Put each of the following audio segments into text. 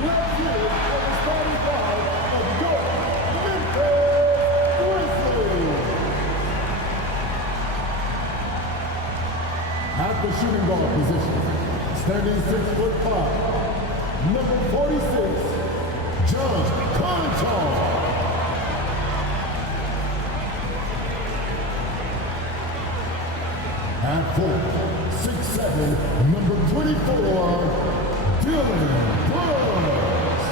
let's hear it for the starting five of your Memphis Grizzlies. At the shooting guard position, standing 6'5", number 46, John Conchal. At 4'6'7", number 24, Dylan Brooks.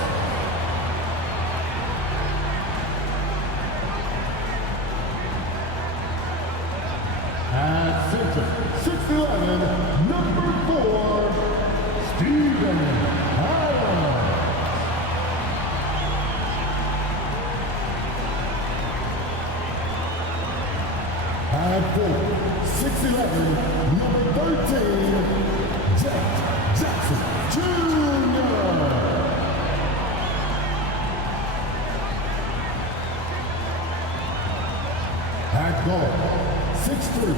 At center, 6'11", number 4, Steven Adams. At 6'11", number 13, Jack Jackson Jr. At guard, 6'3",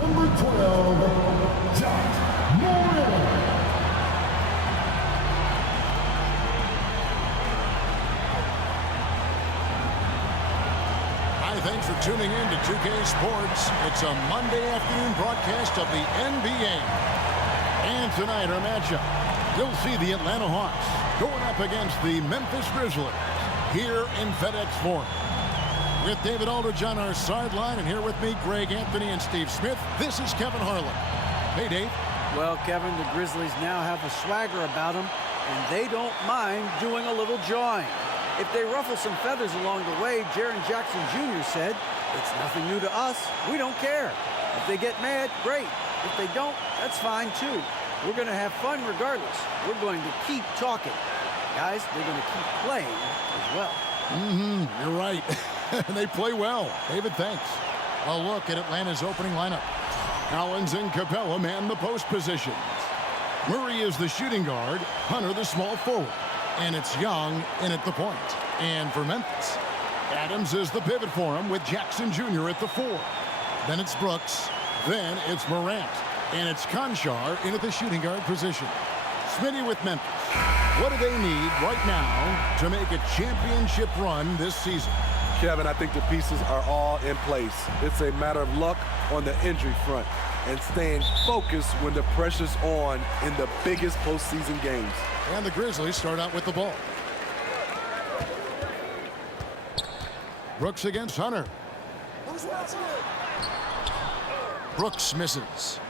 number 12, Josh Morris. Thanks for tuning in to 2K Sports. It's a Monday afternoon broadcast of the NBA. And tonight, our matchup, you'll see the Atlanta Hawks going up against the Memphis Grizzlies here in FedEx Forum. With David Aldridge on our sideline, and here with me, Greg Anthony and Steve Smith, this is Kevin Harlan. Hey, Dave. Well, Kevin, the Grizzlies now have a swagger about them, and they don't mind doing a little jawing. If they ruffle some feathers along the way, Jaren Jackson Jr. said, it's nothing new to us. We don't care. If they get mad, great. If they don't, that's fine too. We're going to have fun regardless. We're going to keep talking. Guys, they're going to keep playing as well. You're right. They play well. David, thanks. A look at Atlanta's opening lineup. Collins and Capella man the post positions. Murray is the shooting guard. Hunter the small forward. And it's Young in at the point. And for Memphis, Adams is the pivot for him with Jackson Jr. at the 4. Then it's Brooks. Then it's Morant. And it's Conchar in at the shooting guard position. Smitty with Memphis. What do they need right now to make a championship run this season? Kevin, I think the pieces are all in place. It's a matter of luck on the injury front and staying focused when the pressure's on in the biggest postseason games. And the Grizzlies start out with the ball. Brooks against Hunter. Brooks misses.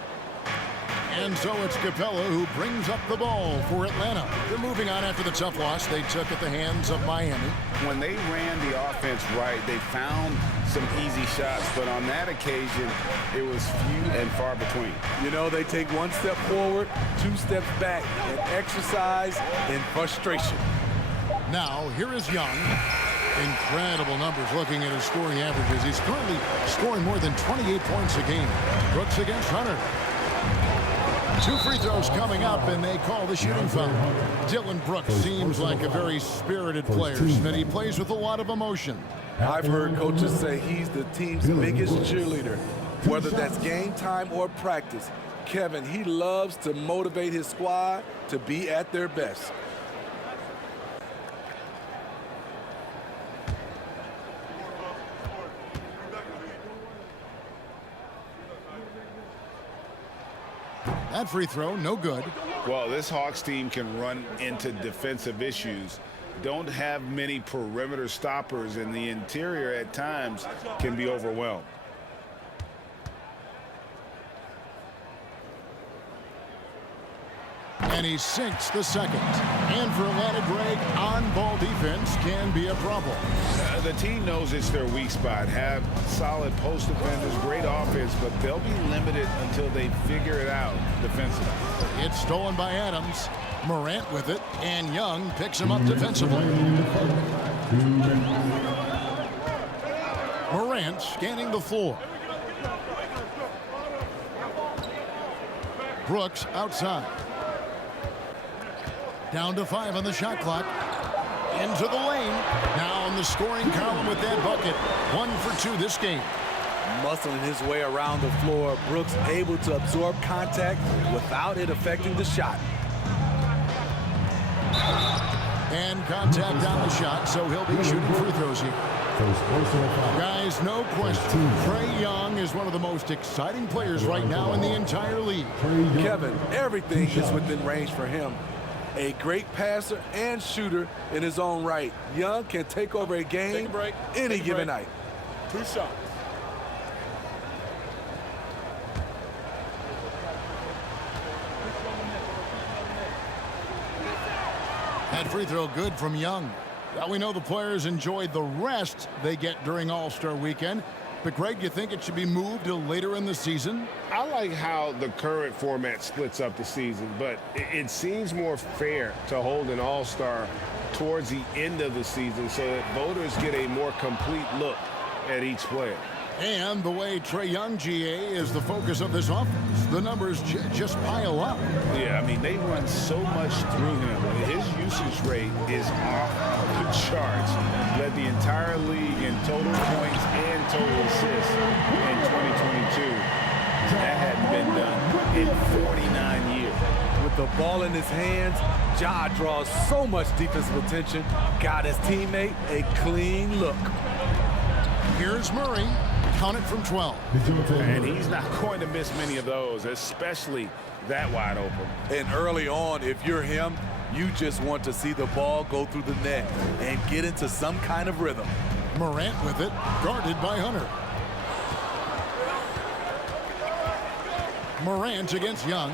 And so it's Capella who brings up the ball for Atlanta. They're moving on after the tough loss they took at the hands of Miami. When they ran the offense right, they found some easy shots, but on that occasion, it was few and far between. You know, they take one step forward, 2 steps back, and exercise in frustration. Now, here is Young. Incredible numbers looking at his scoring averages. He's currently scoring more than 28 points a game. Brooks against Hunter. 2 free throws coming up, and they call the shooting foul. Dylan Brooks seems like a very spirited player, and he plays with a lot of emotion. I've heard coaches say he's the team's biggest cheerleader, whether that's game time or practice. Kevin, he loves to motivate his squad to be at their best. That free throw, no good. Well, this Hawks team can run into defensive issues. Don't have many perimeter stoppers, and the interior at times can be overwhelmed. And he sinks the second. And for Atlanta, Greg, on-ball defense can be a problem. The team knows it's their weak spot. Have solid post defenders, great offense, but they'll be limited until they figure it out defensively. It's stolen by Adams. Morant with it, and Young picks him up defensively. Morant scanning the floor. Brooks outside. Down to 5 on the shot clock. Into the lane. Now in the scoring column with that bucket. 1 for 2 this game. Muscling his way around the floor, Brooks able to absorb contact without it affecting the shot. And contact on the shot, so he'll be shooting free throws here. Guys, no question, Trae Young is one of the most exciting players right now in the entire league. Kevin, everything is within range for him. A great passer and shooter in his own right. Young can take over a game any given night. 2 shots. That free throw good from Young. Well, we know the players enjoyed the rest they get during All-Star Weekend. But, Greg, you think it should be moved to later in the season? I like how the current format splits up the season, but it seems more fair to hold an All-Star towards the end of the season so that voters get a more complete look at each player. And the way Trae Young, GA, is the focus of this offense, the numbers just pile up. Yeah, I mean, they run so much through him. His usage rate is off the charts. Led the entire league in total points and total assists in 2022. That hadn't been done in 49 years. With the ball in his hands, Ja draws so much defensive attention. Got his teammate a clean look. Here's Murray. Count it from 12. And he's not going to miss many of those, especially that wide open. And early on, if you're him, you just want to see the ball go through the net and get into some kind of rhythm. Morant with it, guarded by Hunter. Morant against Young.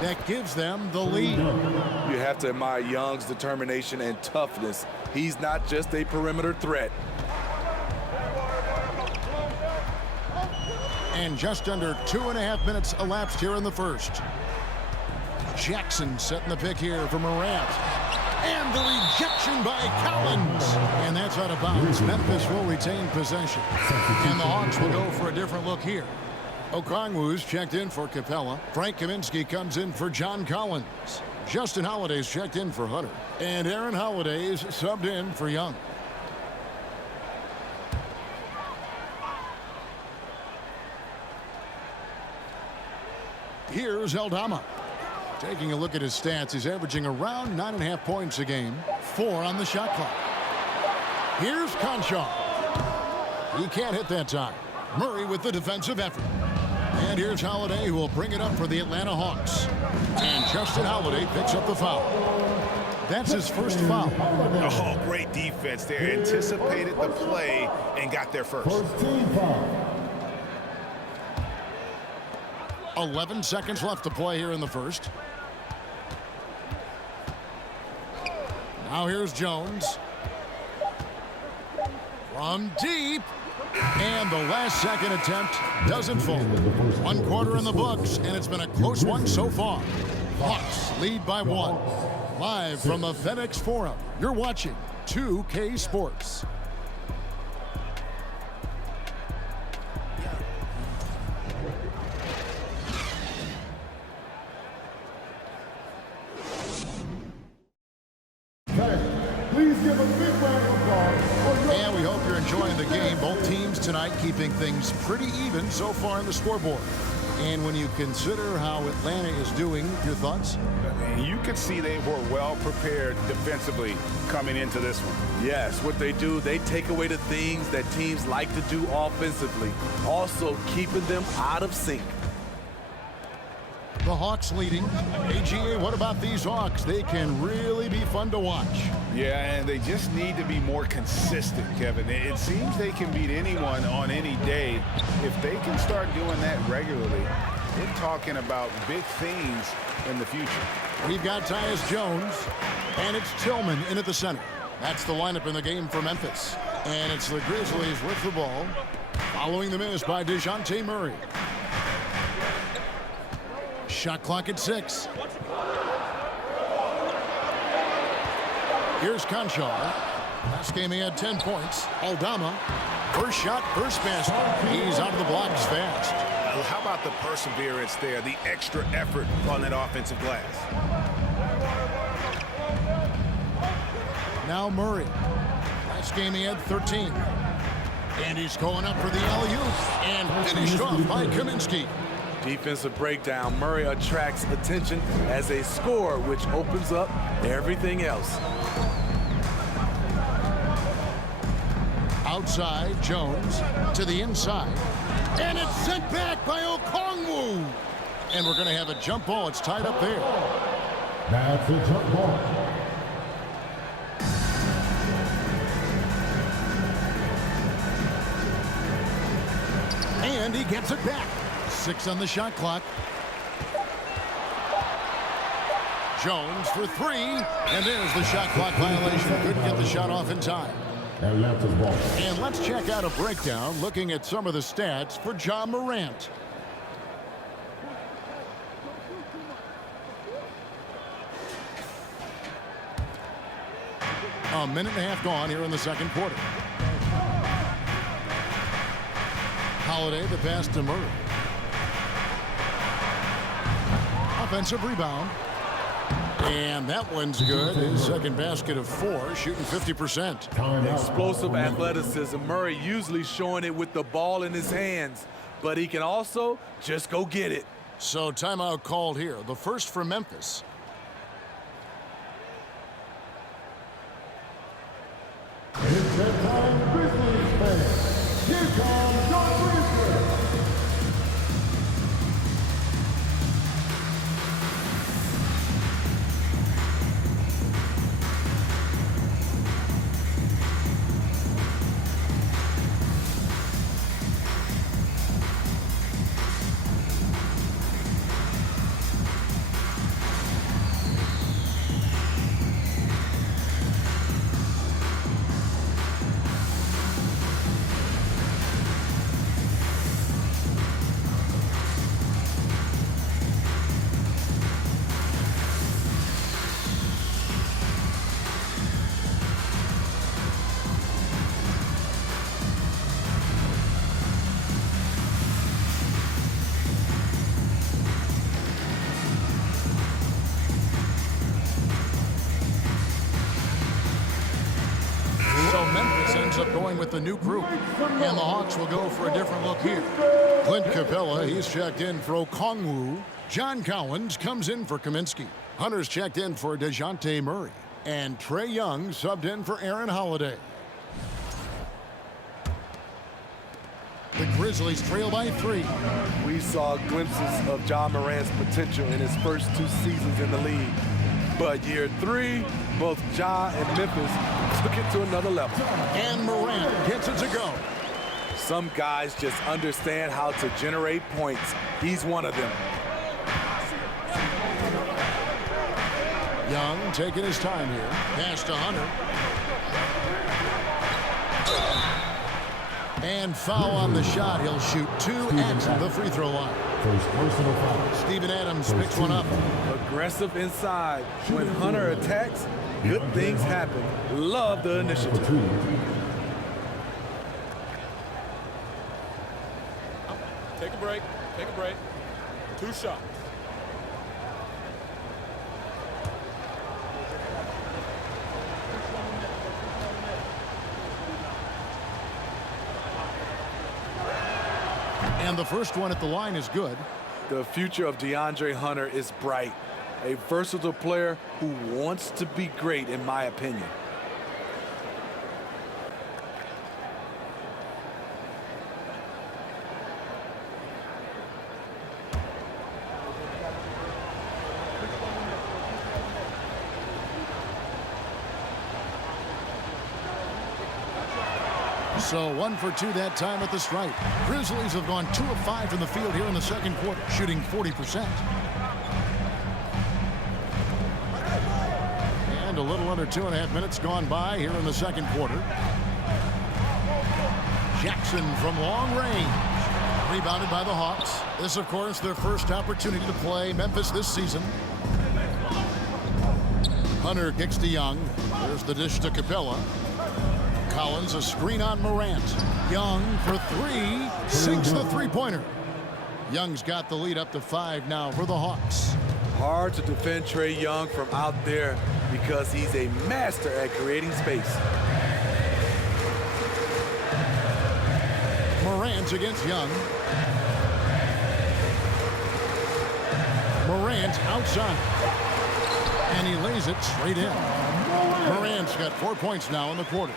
That gives them the lead. You have to admire Young's determination and toughness. He's not just a perimeter threat. And just under 2.5 minutes elapsed here in the first. Jackson setting the pick here for Morant. And the rejection by Collins. And that's out of bounds. Memphis will retain possession. And the Hawks will go for a different look here. Okongwu's checked in for Capella. Frank Kaminsky comes in for John Collins. Justin Holiday's checked in for Hunter. And Aaron Holiday's subbed in for Young. Here's Aldama. Taking a look at his stats, he's averaging around 9.5 points a game, 4 on the shot clock. Here's Conchar. He can't hit that time. Murray with the defensive effort. And here's Holiday, who will bring it up for the Atlanta Hawks. And Justin Holiday picks up the foul. That's his first foul. Oh, great defense there. Anticipated the play and got there first. 11 seconds left to play here in the first. Now here's Jones. From deep. And the last second attempt doesn't fall. 1 quarter in the books, and it's been a close one so far. Hawks lead by 1. Live from the FedEx Forum, you're watching 2K Sports. Please give a big round of applause. And we hope you're enjoying the game. Both teams tonight keeping things pretty even so far on the scoreboard. And when you consider how Atlanta is doing, your thoughts? You could see they were well prepared defensively coming into this one. Yes, what they do, they take away the things that teams like to do offensively, also keeping them out of sync. The Hawks leading. AGA, what about these Hawks? They can really be fun to watch. Yeah, and they just need to be more consistent, Kevin. It seems they can beat anyone on any day. If they can start doing that regularly, we're talking about big things in the future. We've got Tyus Jones, and it's Tillman in at the center. That's the lineup in the game for Memphis. And it's the Grizzlies with the ball, following the miss by DeJounte Murray. Shot clock at 6. Here's Conchar. Last game he had 10 points. Aldama. First shot, first basket. He's out of the blocks fast. How about the perseverance there, the extra effort on that offensive glass? Now Murray. Last game he had 13. And he's going up for the alley-oop. And finished off by Kaminsky. Defensive breakdown. Murray attracts attention as a scorer, which opens up everything else. Outside, Jones to the inside. And it's sent back by Okongwu. And we're going to have a jump ball. It's tied up there. That's a jump ball. And he gets it back. 6 on the shot clock. Jones for 3. And there's the shot clock violation. Couldn't get the shot off in time. Atlanta's ball. And let's check out a breakdown looking at some of the stats for Ja Morant. A minute and a half gone here in the second quarter. Holiday, the pass to Murray. Offensive rebound. And that one's good. His second basket of 4, shooting 50%. Explosive athleticism. Murray usually showing it with the ball in his hands, but he can also just go get it. So timeout called here. The first for Memphis. It's that time, Grizzlies fans. Here comes your Grizzlies. So Memphis ends up going with the new group. And the Hawks will go for a different look here. Clint Capella, he's checked in for Okongwu. John Collins comes in for Kaminsky. Hunter's checked in for DeJounte Murray. And Trae Young subbed in for Aaron Holiday. The Grizzlies trail by 3. We saw glimpses of Ja Morant's potential in his first 2 seasons in the league. But year 3, both Ja and Memphis took it to another level. And Morant gets it to go. Some guys just understand how to generate points. He's one of them. Young taking his time here. Pass to Hunter. And foul on the shot. He'll shoot 2 at the free throw line. First personal foul. Steven Adams picks one up. Aggressive inside. When Hunter attacks, good things happen. Love the initiative. Take a break. Take a break. 2 shots. And the first one at the line is good. The future of DeAndre Hunter is bright. A versatile player who wants to be great, in my opinion. So 1 for 2 that time at the stripe. Grizzlies have gone 2 of 5 from the field here in the second quarter, shooting 40%. And a little under 2.5 minutes gone by here in the second quarter. Jackson from long range. Rebounded by the Hawks. This, of course, their first opportunity to play Memphis this season. Hunter kicks to Young. There's the dish to Capella. Collins, a screen on Morant. Young for 3, sinks the three-pointer. Young's got the lead up to 5 now for the Hawks. Hard to defend Trae Young from out there because he's a master at creating space. Morant against Young. Morant outside. And he lays it straight in. Morant's got 4 points now in the quarter.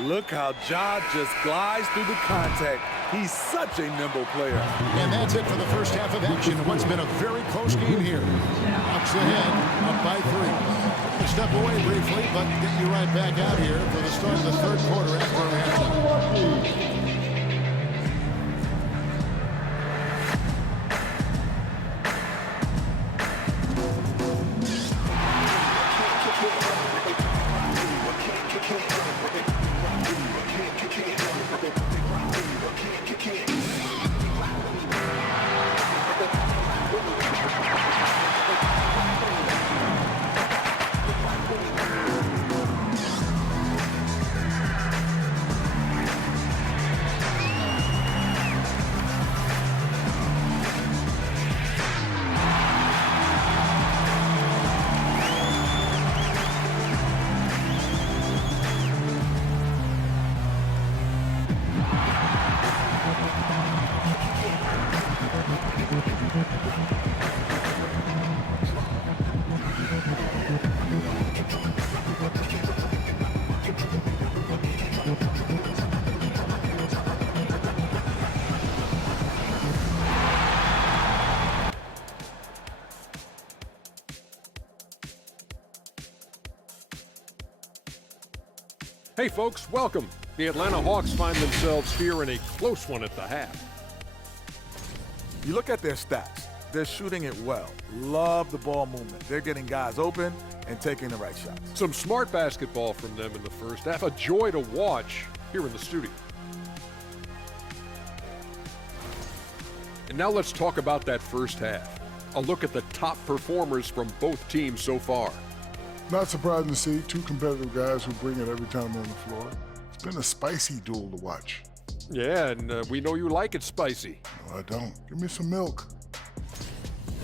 Look how Ja just glides through the contact. He's such a nimble player. And that's it for the first half of action. What's been a very close game here. Hawks ahead, up by 3. Step away briefly, but get you right back out here for the start of the third quarter after our halftime. Hey folks, welcome. The Atlanta Hawks find themselves here in a close one at the half. You look at their stats. They're shooting it well. Love the ball movement. They're getting guys open and taking the right shots. Some smart basketball from them in the first half. A joy to watch here in the studio. And now let's talk about that first half. A look at the top performers from both teams so far. Not surprising to see two competitive guys who bring it every time they're on the floor. It's been a spicy duel to watch. Yeah, and we know you like it spicy. No, I don't. Give me some milk.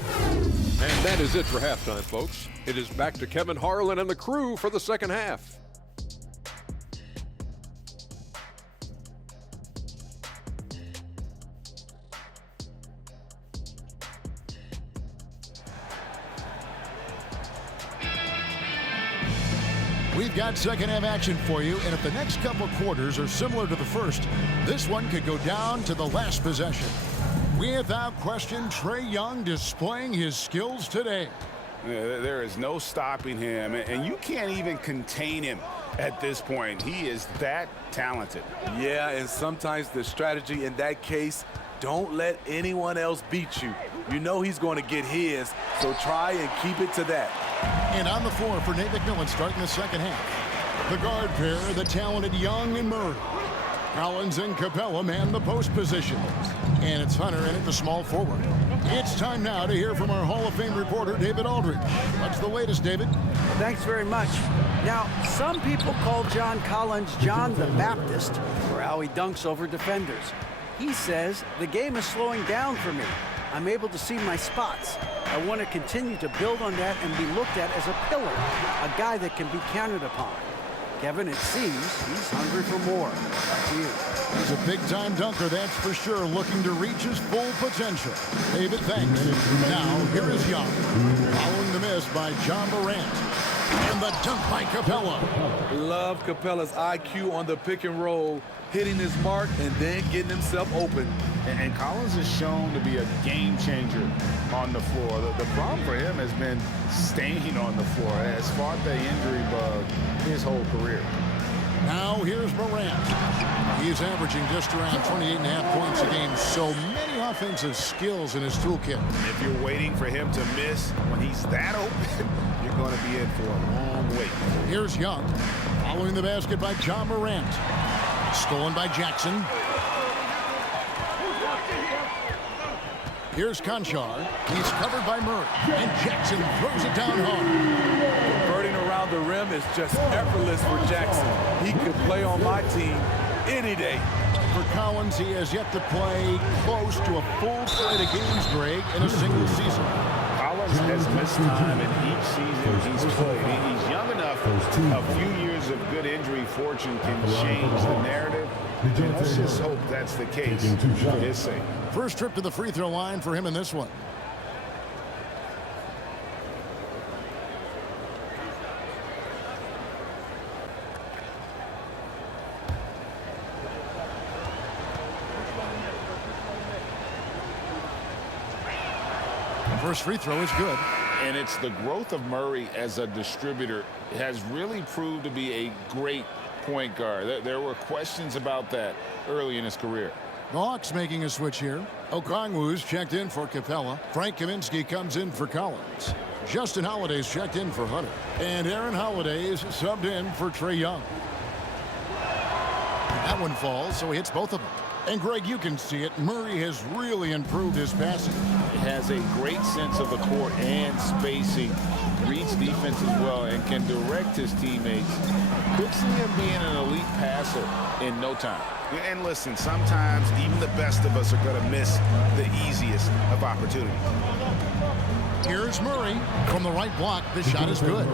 And that is it for halftime, folks. It is back to Kevin Harlan and the crew for the second half. We've got second half action for you, and if the next couple quarters are similar to the first, this one could go down to the last possession. Without question, Trae Young displaying his skills today. There is no stopping him, and you can't even contain him at this point. He is that talented. Yeah, and sometimes the strategy in that case, don't let anyone else beat you. You know he's going to get his, so try and keep it to that. And on the floor for Nate McMillan starting the second half. The guard pair, the talented Young and Murray. Collins and Capella man the post position. And it's Hunter in at the small forward. It's time now to hear from our Hall of Fame reporter, David Aldridge. What's the latest, David? Thanks very much. Now, some people call John Collins John the Baptist for how he dunks over defenders. He says, the game is slowing down for me. I'm able to see my spots. I want to continue to build on that and be looked at as a pillar, a guy that can be counted upon. Kevin, it seems he's hungry for more. Back to you. He's a big-time dunker, that's for sure, looking to reach his full potential. David, thanks. Now, here is Young, following the miss by John Morant. And the dunk by Capella. Love Capella's IQ on the pick and roll, hitting his mark and then getting himself open. And Collins is shown to be a game changer on the floor. The problem for him has been staying on the floor. Has fought the injury bug his whole career. Now here's Morant. He's averaging just around 28.5 points a game. So many offensive skills in his toolkit. If you're waiting for him to miss when he's that open, you're going to be in for a long wait. Here's Young, following the basket by John Morant. Stolen by Jackson. Here's Conchar. He's covered by Murray. And Jackson throws it down hard. Converting around the rim is just effortless for Jackson. He could play on my team any day. For Collins, he has yet to play close to a full slate of games, Greg, in a single season. Collins has missed time in each season he's played. He's young enough. A few years of good injury fortune can change the narrative. And let's just hope that's the case for his sake. First trip to the free throw line for him in this one. First free throw is good. And it's the growth of Murray as a distributor has really proved to be a great point guard. There were questions about that early in his career. The Hawks making a switch here. Okongwu's checked in for Capella. Frank Kaminsky comes in for Collins. Justin Holiday's checked in for Hunter. And Aaron Holiday's subbed in for Trae Young. That one falls, so he hits both of them. And Greg, you can see it. Murray has really improved his passing. He has a great sense of the court and spacing. Reads defense as well and can direct his teammates. Could see him being an elite passer in no time. And listen, sometimes even the best of us are going to miss the easiest of opportunities. Here's Murray from the right block. The shot is good.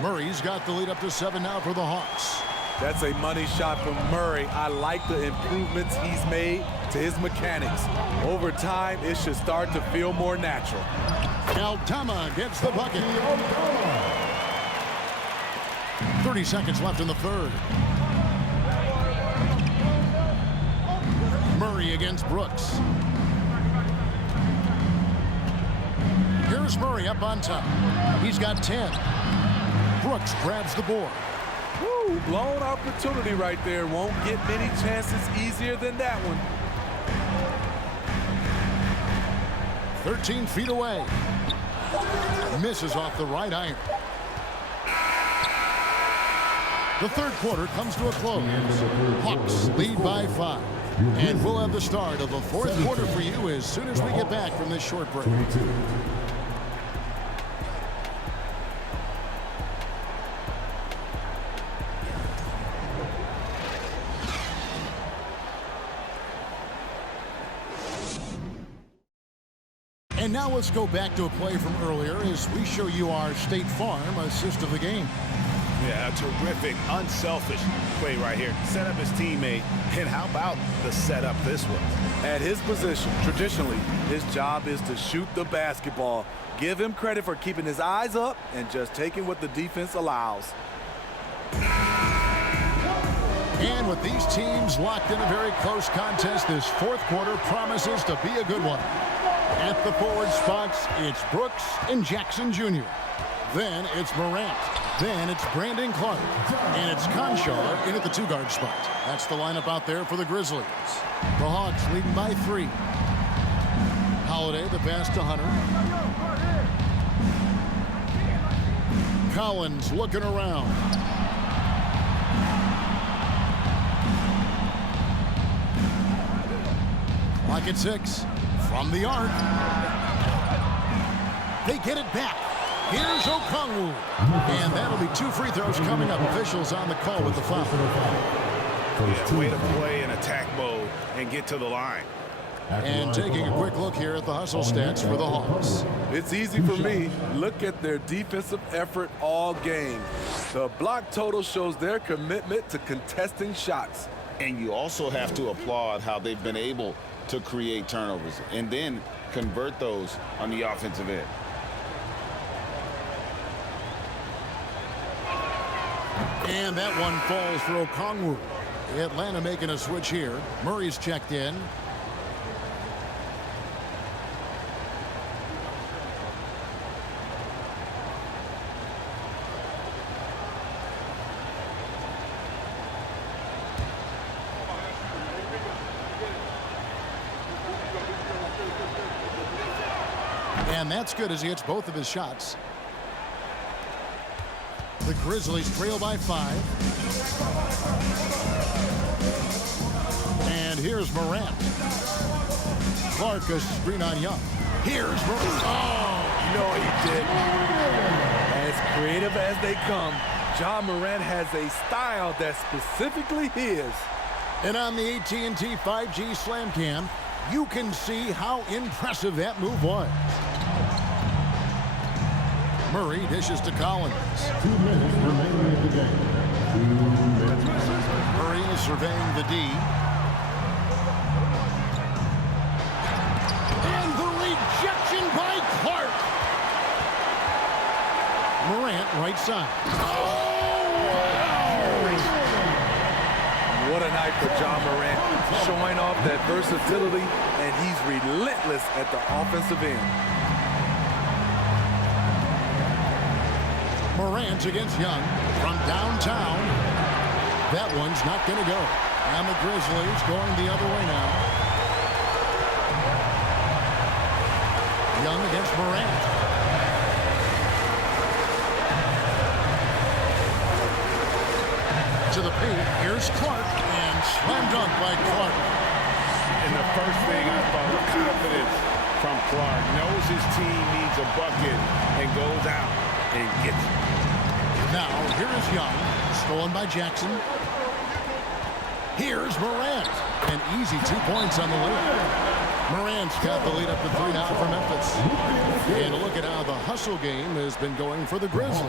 Murray's got the lead up to 7 now for the Hawks. That's a money shot from Murray. I like the improvements he's made to his mechanics. Over time, it should start to feel more natural. Aldama gets the bucket. 30 seconds left in the third. Murray against Brooks. Here's Murray up on top. He's got 10. Brooks grabs the board. Woo, blown opportunity right there. Won't get many chances easier than that one. 13 feet away. Misses off the right iron. The third quarter comes to a close. Hawks lead by 5. And we'll have the start of the fourth quarter for you as soon as we get back from this short break. And now let's go back to a play from earlier as we show you our State Farm assist of the game. Yeah, a terrific, unselfish play right here. Set up his teammate, and how about the setup this was? At his position, traditionally, his job is to shoot the basketball. Give him credit for keeping his eyes up and just taking what the defense allows. And with these teams locked in a very close contest, this fourth quarter promises to be a good one. At the forward spots, it's Brooks and Jackson Jr. Then it's Morant. Then it's Brandon Clark. And it's Conchar in at the 2-guard spot. That's the lineup out there for the Grizzlies. The Hawks leading by 3. Holiday, the pass to Hunter. Collins looking around. Clock at 6. From the arc. They get it back. Here's Okongwu. And that'll be 2 free throws coming up. Officials on the call with the foul. Yeah, way to play in attack mode and get to the line. And taking a quick look here at the hustle stats for the Hawks. It's easy for me. Look at their defensive effort all game. The block total shows their commitment to contesting shots. And you also have to applaud how they've been able to create turnovers and then convert those on the offensive end. And that one falls for Okongwu. Atlanta making a switch here. Murray's checked in. And that's good as he hits both of his shots. The Grizzlies trail by 5. And here's Morant. Clark a screen on Young. Here's Morant. Oh! No, he didn't. As creative as they come, Ja Morant has a style that's specifically his. And on the AT&T 5G Slam Cam, you can see how impressive that move was. Murray dishes to Collins. 2 minutes remaining in the game. 2 minutes. Murray is surveying the D. And the rejection by Clark. Morant right side. What a night for Ja Morant, showing off that versatility, and he's relentless at the offensive end. Morant against Young from downtown. That one's not going to go. And the Grizzlies going the other way now. Young against Morant. To the paint. Here's Clark. And slam dunk by Clark. And the first thing I thought was confidence from Clark. Knows his team needs a bucket and goes out and gets it. Now, here is Young. Stolen by Jackson. Here's Morant. An easy 2 points on the layup. Morant's got the lead up to 3 now for Memphis. And a look at how the hustle game has been going for the Grizzlies.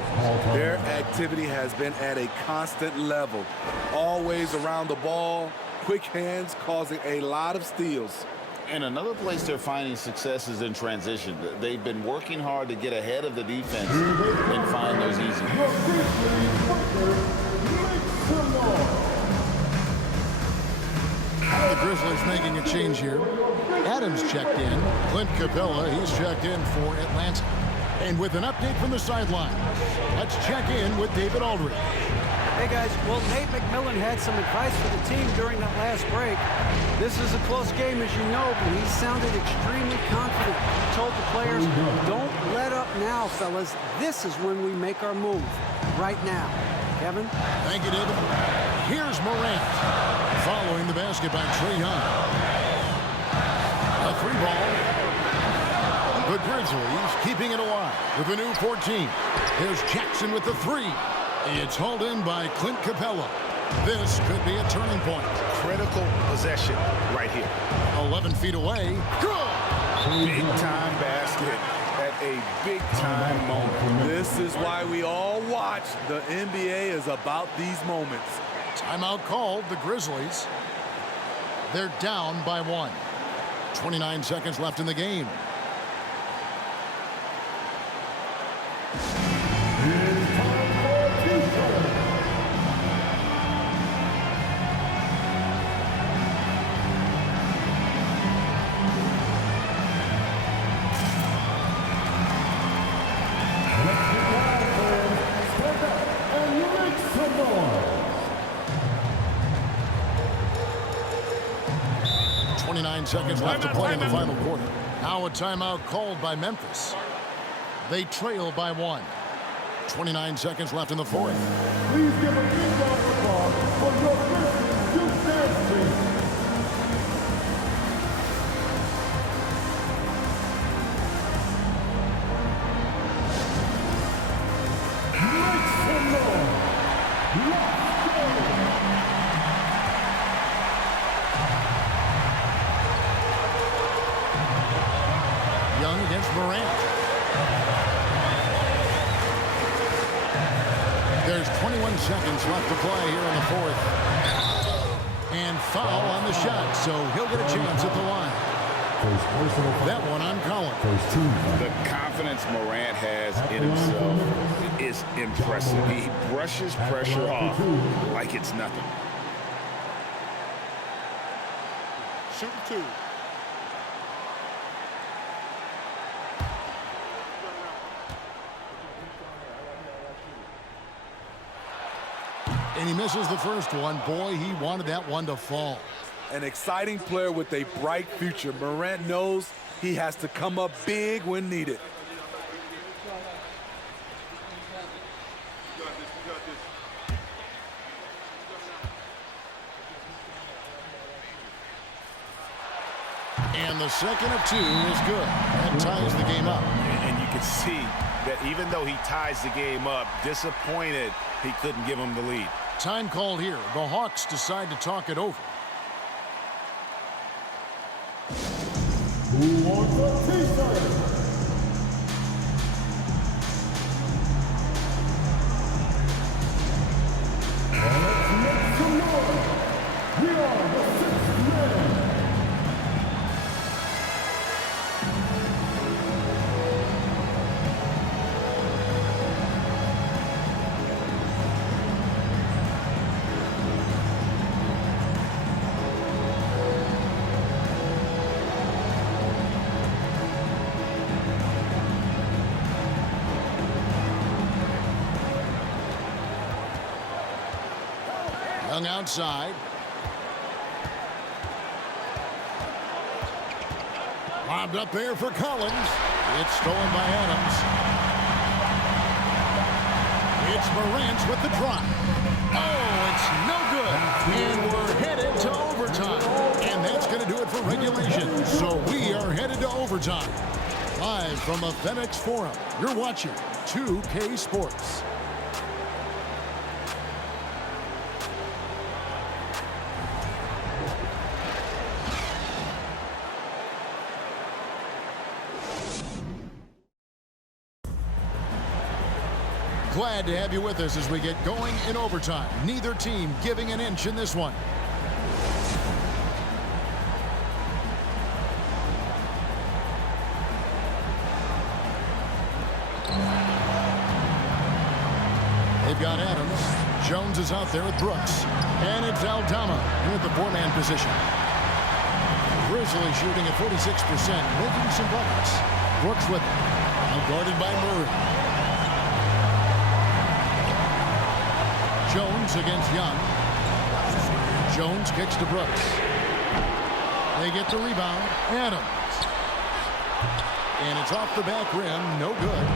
Their activity has been at a constant level. Always around the ball. Quick hands causing a lot of steals. And another place they're finding success is in transition. They've been working hard to get ahead of the defense and find those easy. The Grizzlies making a change here. Adams checked in. Clint Capella, he's checked in for Atlanta. And with an update from the sideline, let's check in with David Aldridge. Hey guys, well, Nate McMillan had some advice for the team during that last break. This is a close game, as you know, but he sounded extremely confident. He told the players, don't let up now, fellas. This is when we make our move. Right now. Kevin? Thank you, David. Here's Morant. Following the basket by Trae Young. A 3-ball. The Grizzlies keeping it alive with a new 14. Here's Jackson with the 3. It's hauled in by Clint Capella. This could be a turning point. Critical possession right here. 11 feet away. Good! Big-time basket at a big-time moment. This is why we all watch. The NBA is about these moments. Timeout called. The Grizzlies. They're down by 1. 29 seconds left in the game. Seconds left to play in the final quarter. Now a timeout called by Memphis. They trail by 1. 29 seconds left in the fourth. Please give a big round of applause for your Grizzlies Youth Dance Team. Make some noise. Let's go. Young against Morant. There's 21 seconds left to play here in the fourth. And foul on the shot, so he'll get a chance at the line. That one on Collins. The confidence Morant has in himself is impressive. He brushes pressure off like it's nothing. Shoot 2. And he misses the first one. Boy, he wanted that one to fall. An exciting player with a bright future. Morant knows he has to come up big when needed. And the second of 2 is good. That ties the game up. And you can see that even though he ties the game up, disappointed he couldn't give him the lead. Time called here. The Hawks decide to talk it over. Who wants a t-shirt? Let's make some noise. We are the 6th man. Young outside. Lobbed up there for Collins. It's stolen by Adams. It's Morantz with the drop. Oh, it's no good. And we're headed to overtime. And that's going to do it for regulation. So we are headed to overtime. Live from the FedEx Forum, you're watching 2K Sports. Glad to have you with us as we get going in overtime. Neither team giving an inch in this one. They've got Adams. Jones is out there with Brooks. And it's Aldama with the four-man position. Grizzlies shooting at 46%, making some buckets. Brooks with it. Now guarded by Murray. Jones against Young. Jones kicks to Brooks. They get the rebound. Adams. And it's off the back rim. No good.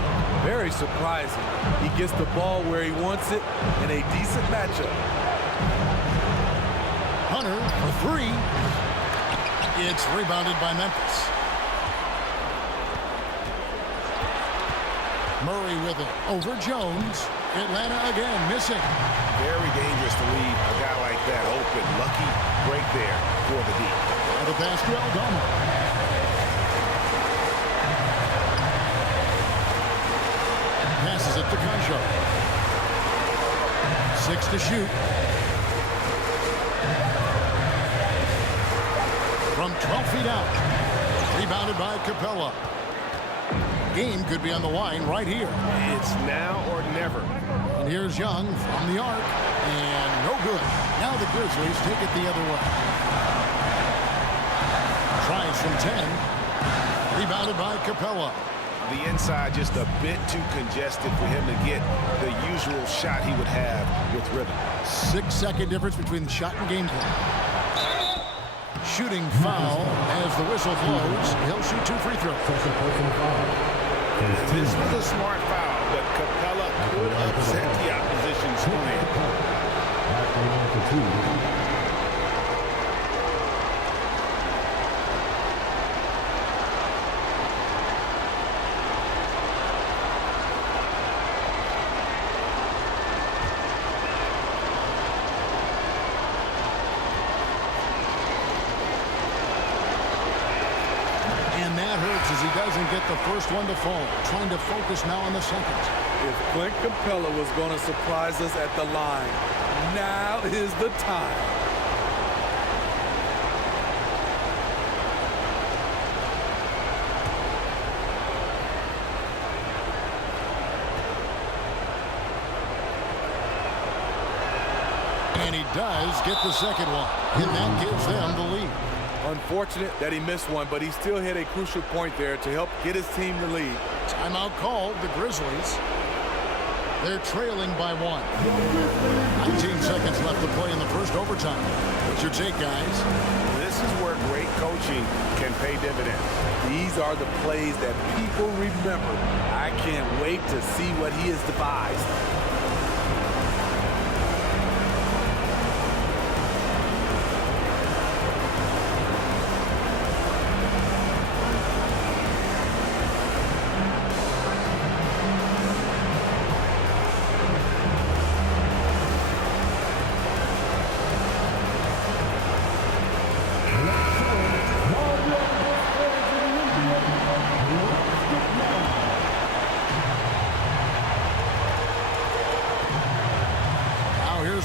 Very surprising. He gets the ball where he wants it in a decent matchup. Hunter for three. It's rebounded by Memphis. Murray with it. Over Jones. Atlanta again missing. Very dangerous to leave a guy like that open. Lucky break there for the D. And the pass to Aldama. Passes it to Concho. 6 to shoot. From 12 feet out. Rebounded by Capella. Game could be on the line right here. It's now or never. And here's Young from the arc. And no good. Now the Grizzlies take it the other way. Tries from 10. Rebounded by Capella. The inside just a bit too congested for him to get the usual shot he would have with rhythm. 6-second difference between the shot and game plan. Shooting foul as the whistle blows. He'll shoot 2 free throws. This was a smart foul, but Capella could upset the opposition's plan. And that hurts as he doesn't get the first one to fall. Trying to focus now on the second. If Clint Capella was going to surprise us at the line, now is the time. And he does get the second one. And that gives them the lead. Unfortunate that he missed one, but he still hit a crucial point there to help get his team the lead. Timeout called. The Grizzlies. They're trailing by 1. 19 seconds left to play in the first overtime. What's your take, guys? This is where great coaching can pay dividends. These are the plays that people remember. I can't wait to see what he has devised.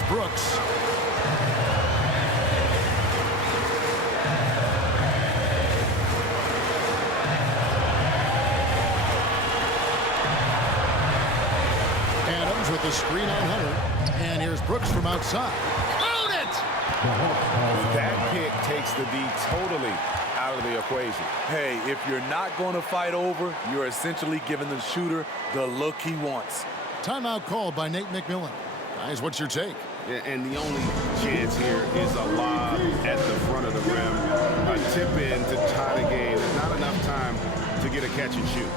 Brooks. Adams with the screen on Hunter. And here's Brooks from outside. Count it! That pick takes the D totally out of the equation. Hey, if you're not going to fight over, you're essentially giving the shooter the look he wants. Timeout called by Nate McMillan. Guys, what's your take? And the only chance here is a lob at the front of the rim, a tip in to tie the game. Not enough time to get a catch and shoot.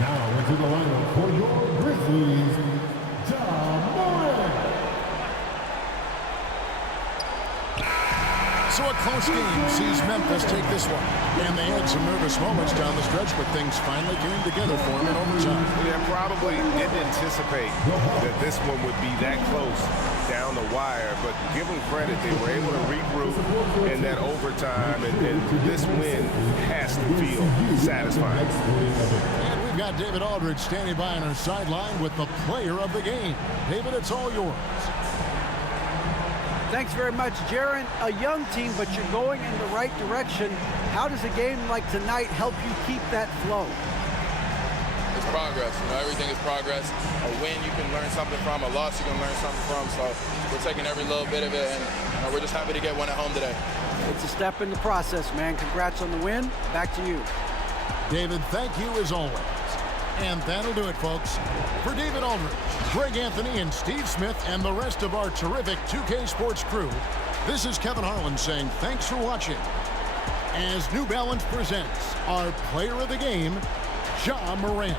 Now into the lineup for your Grizzlies, So a close game sees Memphis take this one. And they had some nervous moments down the stretch, but things finally came together for them in overtime. Yeah, probably didn't anticipate that this one would be that close down the wire, but give them credit. They were able to regroup in that overtime, and this win has to feel satisfying. And we've got David Aldridge standing by on our sideline with the player of the game. David, it's all yours. Thanks very much, Jaron. A young team, but you're going in the right direction. How does a game like tonight help you keep that flow? It's progress. Everything is progress. A win you can learn something from, a loss you can learn something from. So we're taking every little bit of it, and we're just happy to get one at home today. It's a step in the process, man. Congrats on the win. Back to you. David, thank you as always. And that'll do it, folks. For David Aldridge, Greg Anthony, and Steve Smith, and the rest of our terrific 2K Sports crew, this is Kevin Harlan saying thanks for watching. As New Balance presents our player of the game, Ja Morant.